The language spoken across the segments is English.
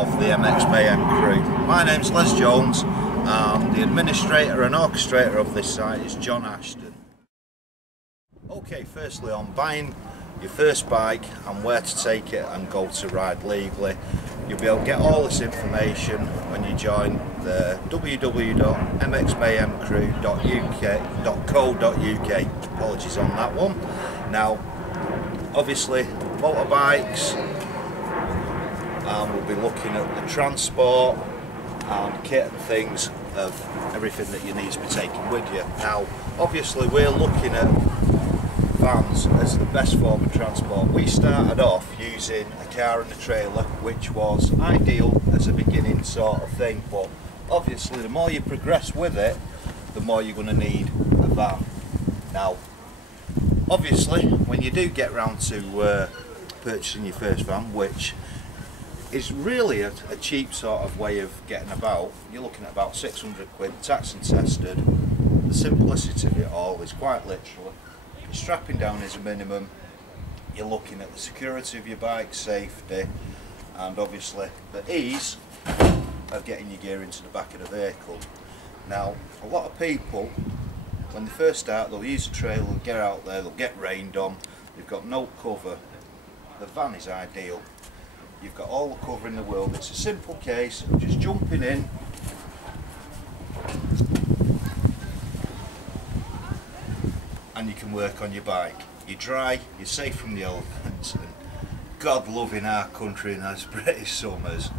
of the MX Mayhem crew. My name's Les Jones and the administrator and orchestrator of this site is John Ashton. Okay, firstly on buying your first bike and where to take it and go to ride legally, you'll be able to get all this information when you join the www.mxmayhemcrew.co.uk. Apologies on that one. Now, obviously, motorbikes, and we'll be looking at the transport and kit and things of everything that you need to be taken with you. Now, obviously, we're looking at vans as the best form of transport. We started off using a car and a trailer, which was ideal as a beginning sort of thing, but obviously the more you progress with it, the more you're going to need a van. Now, obviously, when you do get round to purchasing your first van, which is really a cheap sort of way of getting about, you're looking at about 600 quid, tax and tested. The simplicity of it all is quite literally, your strapping down is a minimum, you're looking at the security of your bike, safety, and obviously the ease of getting your gear into the back of the vehicle. Now, a lot of people, when they first start, they'll use a trailer, they'll get out there, they'll get rained on, they've got no cover. The van is ideal. You've got all the cover in the world. It's a simple case of just jumping in, and you can work on your bike. You're dry, you're safe from the elements, and God loving our country in those British summers,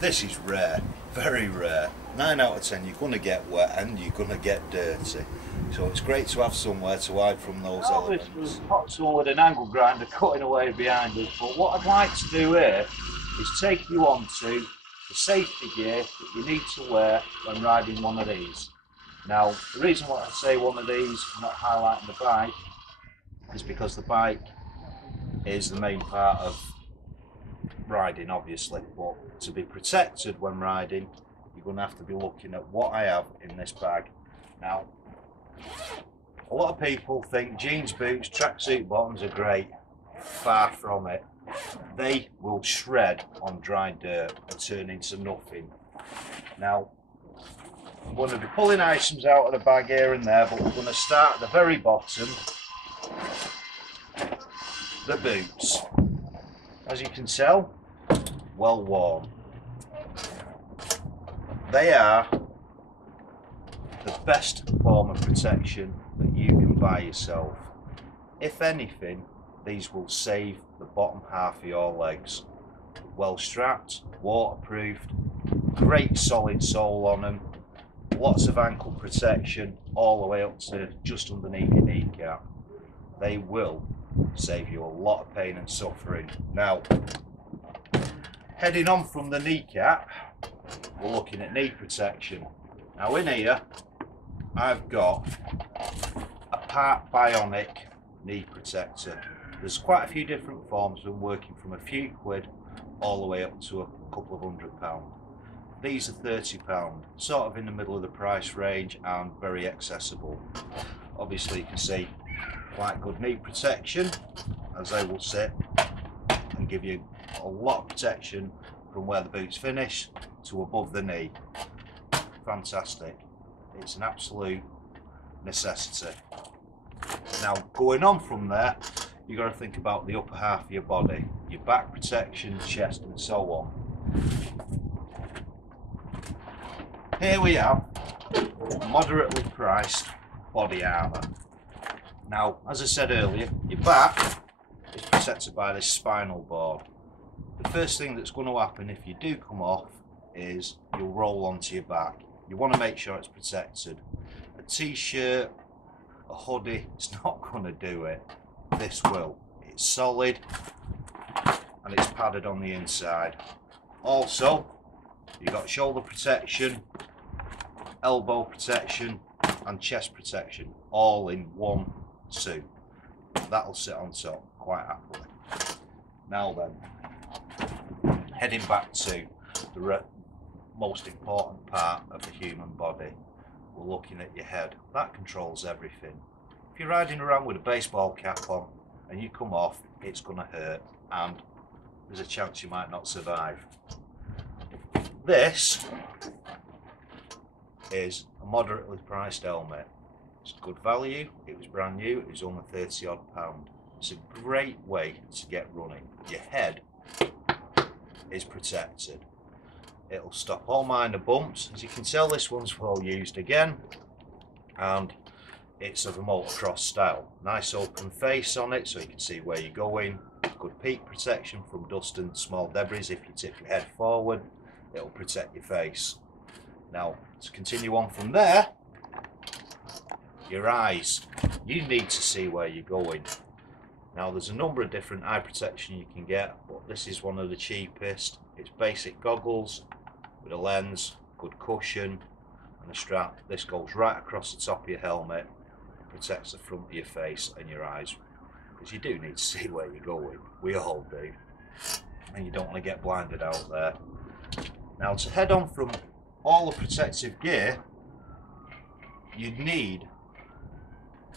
this is rare, very rare. 9 out of 10 you're going to get wet and you're going to get dirty. So it's great to have somewhere to hide from those elements. We've got someone with an angle grinder cutting away behind us, but what I'd like to do here is take you on to the safety gear that you need to wear when riding one of these. Now, the reason why I say one of these, I'm not highlighting the bike, is because the bike is the main part of riding, obviously, but to be protected when riding, you're going to have to be looking at what I have in this bag. Now, a lot of people think jeans, boots, tracksuit bottoms are great. Far from it. They will shred on dry dirt and turn into nothing. Now, I'm going to be pulling items out of the bag here and there, but we're going to start at the very bottom. The boots. As you can tell, well worn. They are the best form of protection that you can buy yourself. If anything, these will save the bottom half of your legs. Well strapped, waterproofed, great solid sole on them, lots of ankle protection all the way up to just underneath your kneecap. They will save you a lot of pain and suffering. Now, heading on from the kneecap, we're looking at knee protection. Now in here, I've got a part bionic knee protector. There's quite a few different forms, been working from a few quid all the way up to a couple of £100. These are £30, sort of in the middle of the price range and very accessible. Obviously you can see quite good knee protection, as they will sit and give you a lot of protection from where the boots finish to above the knee. Fantastic. It's an absolute necessity. Now, going on from there, you've got to think about the upper half of your body, your back protection, chest and so on. Here we have moderately priced body armour. Now, as I said earlier, your back is protected by this spinal board. The first thing that's going to happen if you do come off is you'll roll onto your back. You want to make sure it's protected. A t-shirt, a hoodie, it's not going to do it. This will. It's solid and it's padded on the inside. Also, you've got shoulder protection, elbow protection and chest protection all in one suit. That'll sit on top quite happily. Now then, heading back to the most important part of the human body, we're looking at your head. That controls everything. If you're riding around with a baseball cap on and you come off, it's going to hurt and there's a chance you might not survive. this is a moderately priced helmet. It's good value, it was brand new, it was only £30 odd. It's a great way to get running. Your head is protected. It'll stop all minor bumps. As you can tell, this one's well used again, and it's of a motocross style. Nice open face on it so you can see where you're going. Good peak protection from dust and small debris. If you tip your head forward, it'll protect your face. Now, to continue on from there, your eyes. You need to see where you're going. Now, there's a number of different eye protection you can get, but this is one of the cheapest. It's basic goggles with a lens, good cushion, and a strap. This goes right across the top of your helmet, protects the front of your face and your eyes, because you do need to see where you're going. We all do, and you don't want to get blinded out there. Now, to head on from all the protective gear, you need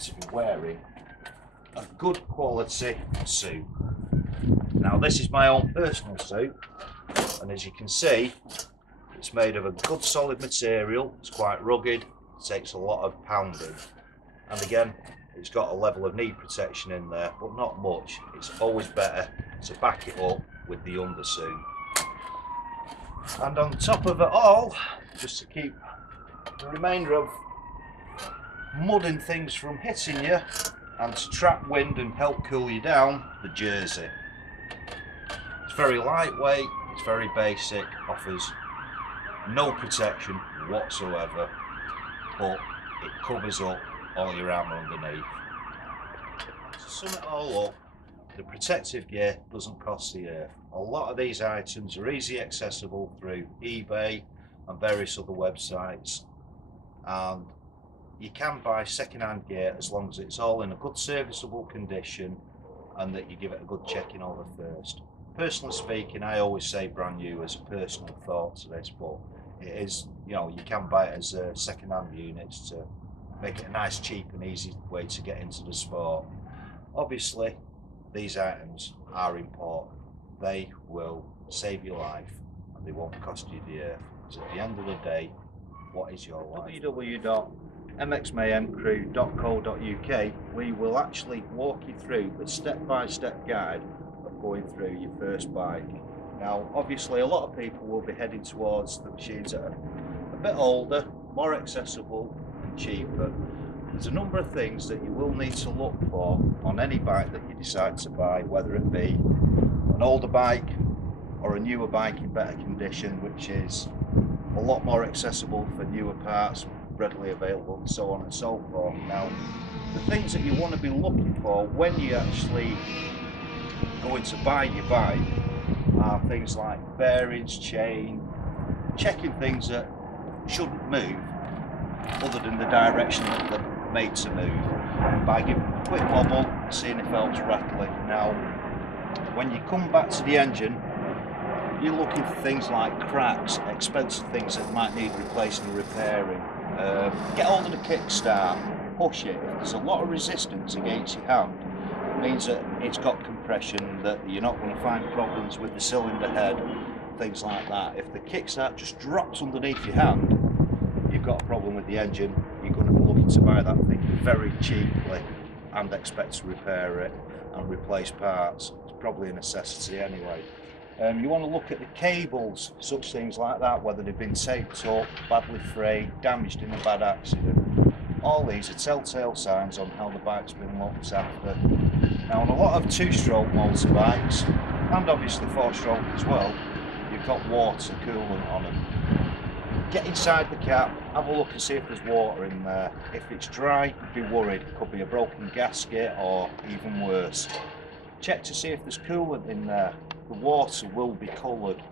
to be wearing a good quality suit. Now, this is my own personal suit, and as you can see, it's made of a good solid material. It's quite rugged, it takes a lot of pounding, and again, it's got a level of knee protection in there, but not much. It's always better to back it up with the undersuit. And on top of it all, just to keep the remainder of mud and things from hitting you, and to trap wind and help cool you down, the jersey. It's very lightweight, it's very basic, offers no protection whatsoever, but it covers up all your armour underneath. To sum it all up, the protective gear doesn't cost the earth. A lot of these items are easily accessible through eBay and various other websites, and you can buy second-hand gear as long as it's all in a good serviceable condition and that you give it a good checking over first. Personally speaking, I always say brand new as a personal thought to this, but it is, you know, you can buy it as a second-hand units to make it a nice, cheap and easy way to get into the sport. Obviously, these items are important. They will save your life and they won't cost you the earth, because at the end of the day, what is your life? www.mxmayhemcrew.co.uk, we will actually walk you through the step-by-step guide of going through your first bike. Now, obviously, a lot of people will be heading towards the machines that are a bit older, more accessible and cheaper. There's a number of things that you will need to look for on any bike that you decide to buy, whether it be an older bike or a newer bike in better condition, which is a lot more accessible for newer parts, readily available, and so on and so forth. Now, the things that you want to be looking for when you actually going to buy your bike are things like bearings, chain, checking things that shouldn't move other than the direction that they're made to move, by giving a quick wobble and seeing if it helps rattling. Now, when you come back to the engine, you're looking for things like cracks, expensive things that might need replacing or repairing. Get hold of the kickstart, push it. If there's a lot of resistance against your hand, it means that it's got compression, that you're not going to find problems with the cylinder head, things like that. If the kickstart just drops underneath your hand, you've got a problem with the engine. You're going to be looking to buy that thing very cheaply and expect to repair it and replace parts. It's probably a necessity anyway. You want to look at the cables, such things like that, whether they've been taped up, badly frayed, damaged in a bad accident. All these are telltale signs on how the bike's been looked after. Now, on a lot of two-stroke motorbikes, and obviously four-stroke as well, you've got water coolant on them. Get inside the cap, have a look and see if there's water in there. If it's dry, be worried. It could be a broken gasket or even worse. Check to see if there's coolant in there. The water will be coloured.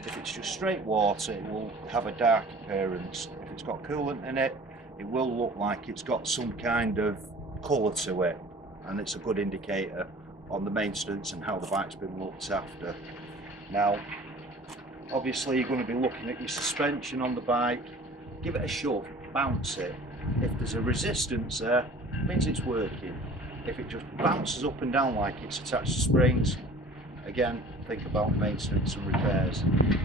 If it's just straight water, it will have a dark appearance. If it's got coolant in it, it will look like it's got some kind of colour to it, and it's a good indicator on the maintenance and how the bike's been looked after. Now, obviously, you're going to be looking at your suspension on the bike. Give it a shove, bounce it. If there's a resistance there, it means it's working. If it just bounces up and down like it's attached to springs, again, think about maintenance and repairs.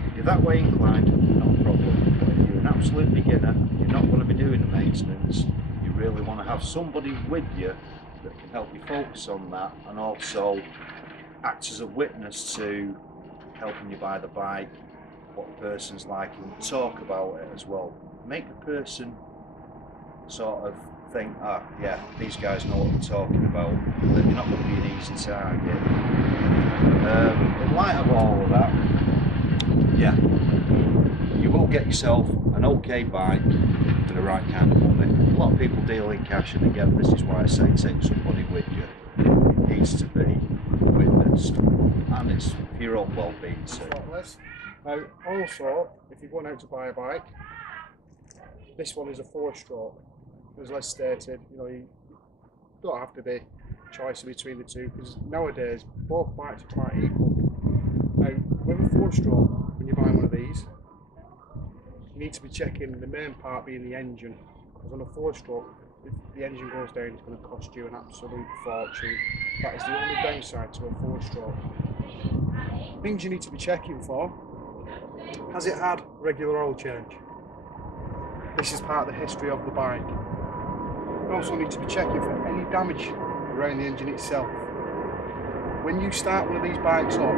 If you're that way inclined, not a problem. But if you're an absolute beginner, you're not going to be doing the maintenance, you really want to have somebody with you that can help you focus on that, and also act as a witness to helping you buy the bike, what the person's like, and talk about it as well. Make the person sort of think, yeah, these guys know what they're talking about, that you're not going to be an easy target. In light of all of that, yeah, you will get yourself an okay bike for the right kind of money. A lot of people deal in cash, and again, this is why I say take somebody with you. It needs to be witnessed, and it's for your own well-being too. Now, also, if you're going out to buy a bike, this one is a 4-stroke. As Les stated, you don't have to be choosing between the two, because nowadays both bikes are quite equal. Now, with a 4-stroke, when you're buying one of these, you need to be checking the main part being the engine, because on a 4-stroke, if the engine goes down, it's going to cost you an absolute fortune. That is the only downside to a 4-stroke. Things you need to be checking for: has it had regular oil change? This is part of the history of the bike. You also need to be checking for any damage around the engine itself. When you start one of these bikes up,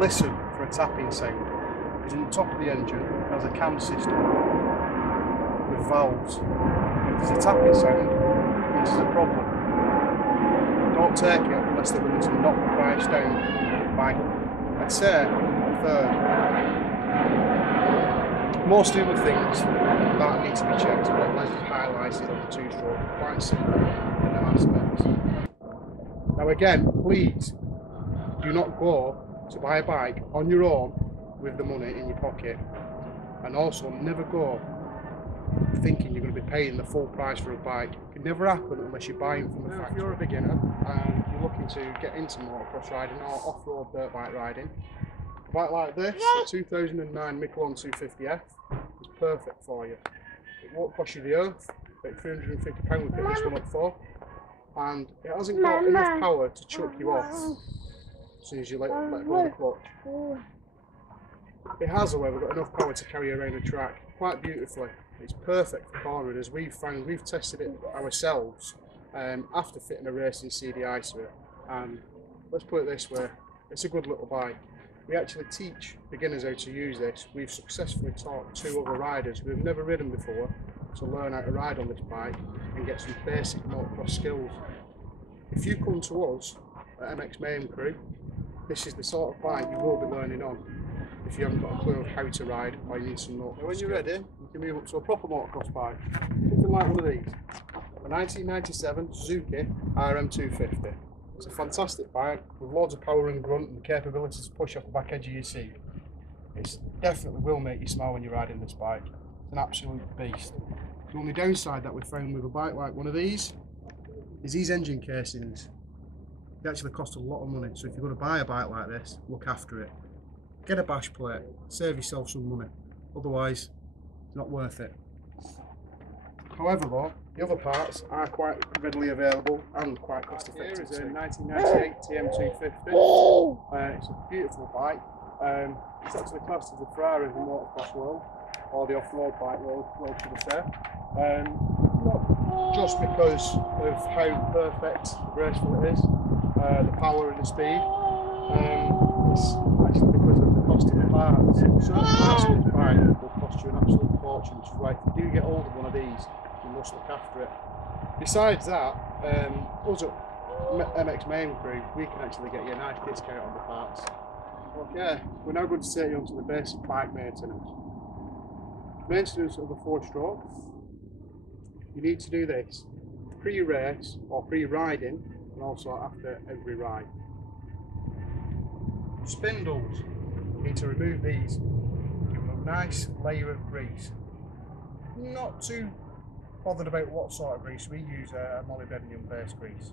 listen for a tapping sound, because in the top of the engine there's a cam system with valves. If there's a tapping sound, this is a problem. Don't take it unless they're willing to knock the price down by, I'd say, a third. Most of the things that need to be checked are what Les has highlighted on the 2-stroke, quite simple in them aspects. Now again, please do not go to buy a bike on your own with the money in your pocket, and also never go thinking you're going to be paying the full price for a bike. It can never happen unless you're buying from the factory. If you're a beginner and you're looking to get into motocross riding or off-road dirt bike riding, a bike like this, the 2009 Michelin 250F, is perfect for you. It won't cost you the earth, about £350 we picked this one up for, and it hasn't got enough power to chuck you off as soon as you let go of the clutch. It has, however, got enough power to carry you around the track quite beautifully. It's perfect for cornering, as we've tested it ourselves after fitting a racing CDI to it, and let's put it this way, it's a good little bike. We actually teach beginners how to use this. We've successfully taught 2 other riders who have never ridden before to learn how to ride on this bike and get some basic motocross skills. If you come to us at MX Mayhem Crew, this is the sort of bike you will be learning on if you haven't got a clue of how to ride or you need some motocross skills. When you're ready, you can move up to a proper motocross bike, something like one of these, a 1997 Suzuki RM250. It's a fantastic bike with loads of power and grunt and the capability to push off the back edge of your seat. It definitely will make you smile when you're riding this bike. It's an absolute beast. The only downside that we found with a bike like one of these is these engine casings. They actually cost a lot of money, so if you're going to buy a bike like this, look after it. Get a bash plate, save yourself some money, otherwise it's not worth it. However though, the other parts are quite readily available and quite cost effective. Here is a 1998 TM250. It's a beautiful bike. It's actually classed as the Ferrari of the motocross world, or the off-road bike world, should I say. Not just because of how perfect, graceful it is, the power and the speed. It's actually because of the cost of the parts. Certain parts of this bike will cost you an absolute fortune, which is why if you do get hold of one of these, you must look after it. Besides that, us at MX Mayhem Crew, we can actually get you a nice discount on the parts. Okay, we're now going to take you onto the basic bike maintenance. Maintenance of a 4-stroke. You need to do this pre-race or pre-riding, and also after every ride. Spindles, you need to remove these, give them a nice layer of grease. Not too bothered about what sort of grease, we use a molybdenum based grease.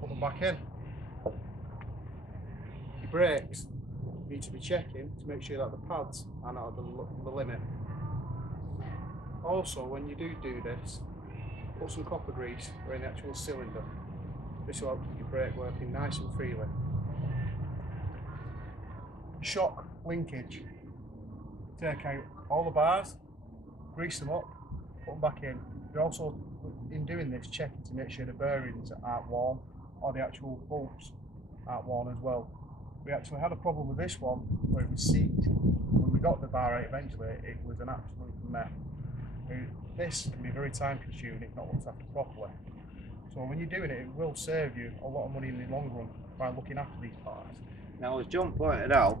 Put them back in. Your brakes, you need to be checking to make sure that the pads are not at the limit. Also, when you do this, put some copper grease around the actual cylinder. This will help keep your brake working nice and freely. shock linkage. Take out all the bars, grease them up, put them back in. You're also, in doing this, checking to make sure the bearings aren't worn or the actual bolts aren't worn as well. We actually had a problem with this one where it was seized. When we got the bar out eventually, it was an absolute mess. This can be very time consuming if not looked after properly. So when you're doing it, it will save you a lot of money in the long run by looking after these parts. Now, as John pointed out,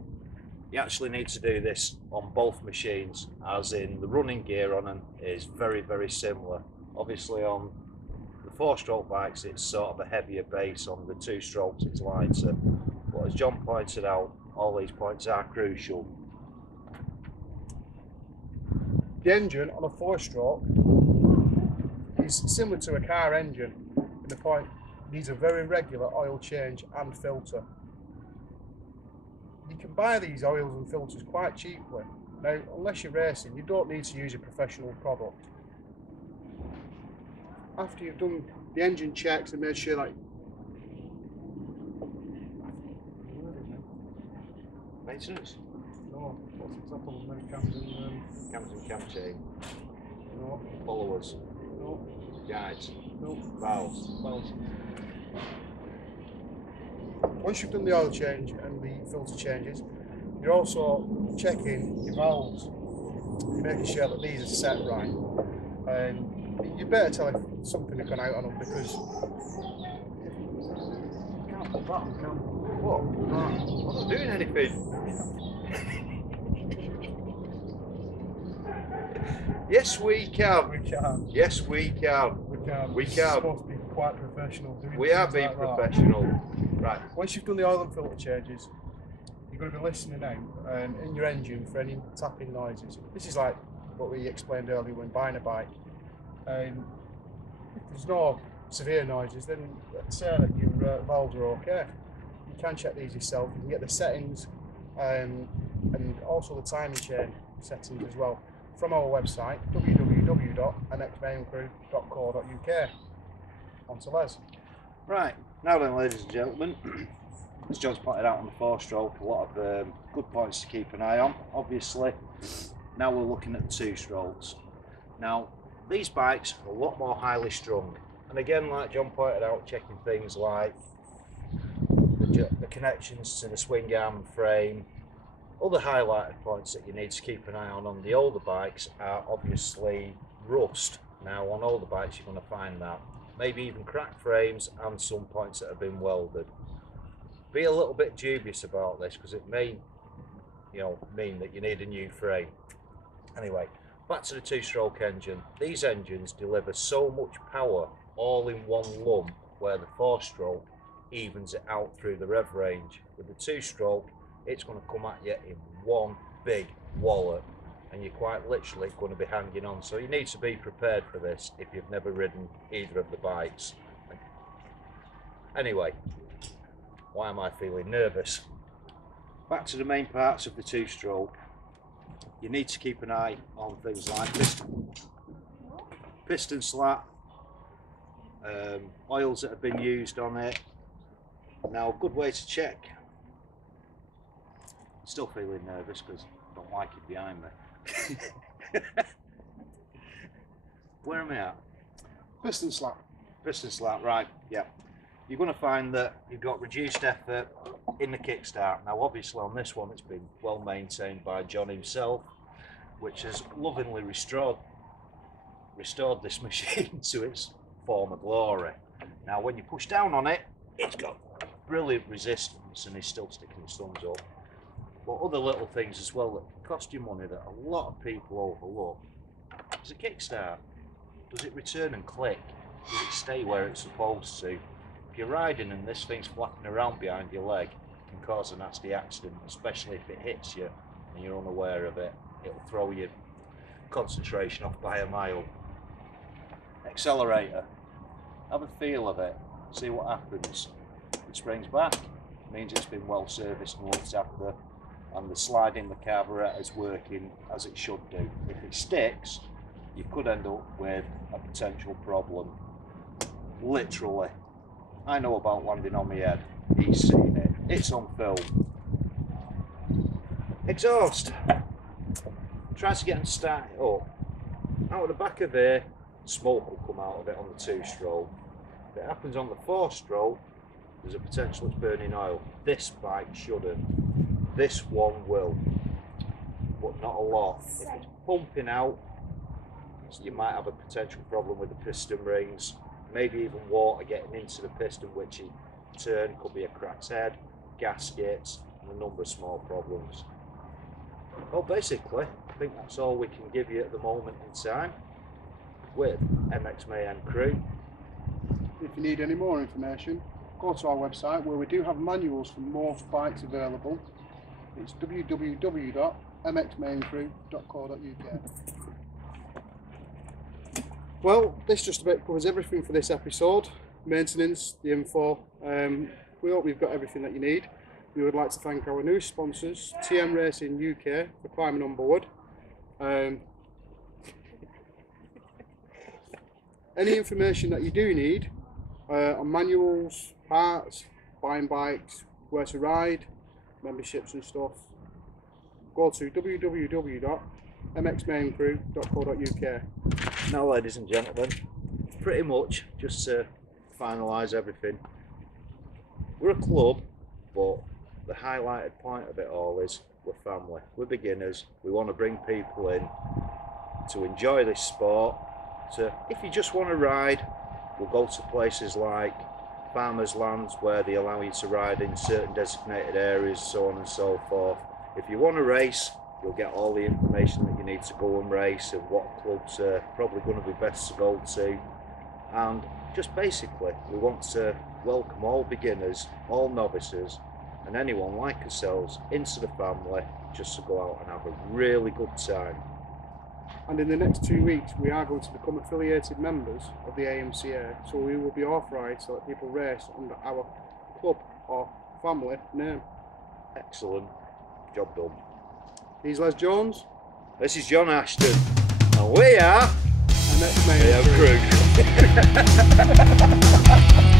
you actually need to do this on both machines, as in the running gear on them is very, very similar. Obviously on the 4-stroke bikes it's sort of a heavier base, on the 2-strokes it's lighter. But as John pointed out, all these points are crucial. The engine on a 4-stroke is similar to a car engine in the point it needs a very regular oil change and filter. You can buy these oils and filters quite cheaply. Now, unless you're racing, you don't need to use a professional product. After you've done the engine checks and made sure that Maintenance? no, what's the example of those cams and Cams and cam chain. no, Followers. no, Guides. no, Valves. valves. Once you've done the oil change and the filter changes, you're also checking your valves, making sure that these are set right. And you better tell if something has gone out on them, because you can't put that on camera. What? I'm not doing anything. Yes, we can. We can. Yes, we can. We can. We We're can. supposed to be quite professional doing We are things being like that. professional. Right. Once you've done the oil and filter changes, you're going to be listening out in your engine for any tapping noises. This is like what we explained earlier when buying a bike. If there's no severe noises, then let's say that your valves are okay. You can check these yourself. You can get the settings and also the timing chain settings as well from our website, www.mxmayhemcrew.co.uk. On to Les. Right. Now then, ladies and gentlemen, as John's pointed out on the 4-stroke, a lot of good points to keep an eye on. Obviously, now we're looking at the 2-strokes. Now, these bikes are a lot more highly strung. And again, like John pointed out, checking things like the connections to the swing arm and frame. Other highlighted points that you need to keep an eye on the older bikes are obviously rust. Now, on older bikes, you're going to find that. Maybe even cracked frames and some points that have been welded. Be a little bit dubious about this because it may, mean that you need a new frame. Anyway, back to the 2-stroke engine. These engines deliver so much power all in one lump, where the 4-stroke evens it out through the rev range. With the 2-stroke, it's going to come at you in one big wallop, and you're quite literally going to be hanging on. So you need to be prepared for this if you've never ridden either of the bikes. Anyway, why am I feeling nervous? Back to the main parts of the 2-stroke. You need to keep an eye on things like piston slat, oils that have been used on it. Now, a good way to check. Still feeling nervous because I don't like it behind me. Where am I at? Piston slat. Piston slat, right, yeah. You're going to find that you've got reduced effort in the kickstart. Now obviously on this one it's been well maintained by John himself, which has lovingly restored this machine to its former glory. Now when you push down on it, it's got brilliant resistance and he's still sticking his thumbs up. But other little things as well that cost you money that a lot of people overlook is a kickstart. Does it return and click? Does it stay where it's supposed to? If you're riding and this thing's flapping around behind your leg, it can cause a nasty accident, especially if it hits you and you're unaware of it. It'll throw your concentration off by a mile. Accelerator. Have a feel of it. See what happens. If it springs back, it means it's been well serviced and looked after, and the slide in the carburettor is working as it should do. If it sticks, you could end up with a potential problem. Literally. I know about landing on my head. He's seen it. It's on film. exhaust. Try to get them started up. Out of the back of there, smoke will come out of it on the 2-stroke. If it happens on the 4-stroke, there's a potential it's burning oil. This bike shouldn't. This one will, but not a lot. If it's pumping out, you might have a potential problem with the piston rings, maybe even water getting into the piston, which in turn could be a cracked head, gaskets, and a number of small problems. Well, basically, I think that's all we can give you at the moment in time with MX Mayhem Crew. If you need any more information, go to our website where we do have manuals for most bikes available. It's www.mxmayhemcrew.co.uk. Well, this just about covers everything for this episode. Maintenance, the info. We hope we've got everything that you need. We would like to thank our new sponsors, TM Racing UK, for climbing on board. Any information that you do need on manuals, parts, buying bikes, where to ride, memberships and stuff, go to www.mxmayhemcrew.co.uk. Now, ladies and gentlemen, pretty much just to finalise everything, we're a club, but the highlighted point of it all is we're family, we're beginners. We want to bring people in to enjoy this sport. So if you just want to ride, we'll go to places like farmers' lands where they allow you to ride in certain designated areas, so on and so forth. If you want to race, you'll get all the information that you need to go and race and what clubs are probably going to be best to go to. And just basically, we want to welcome all beginners, all novices, and anyone like ourselves into the family, just to go out and have a really good time. And in the next 2 weeks, we are going to become affiliated members of the AMCA, so we will be authorised to let people race under our club or family name. Excellent. Job done. He's Les Jones. This is John Ashton. And we are MX Mayhem Crew.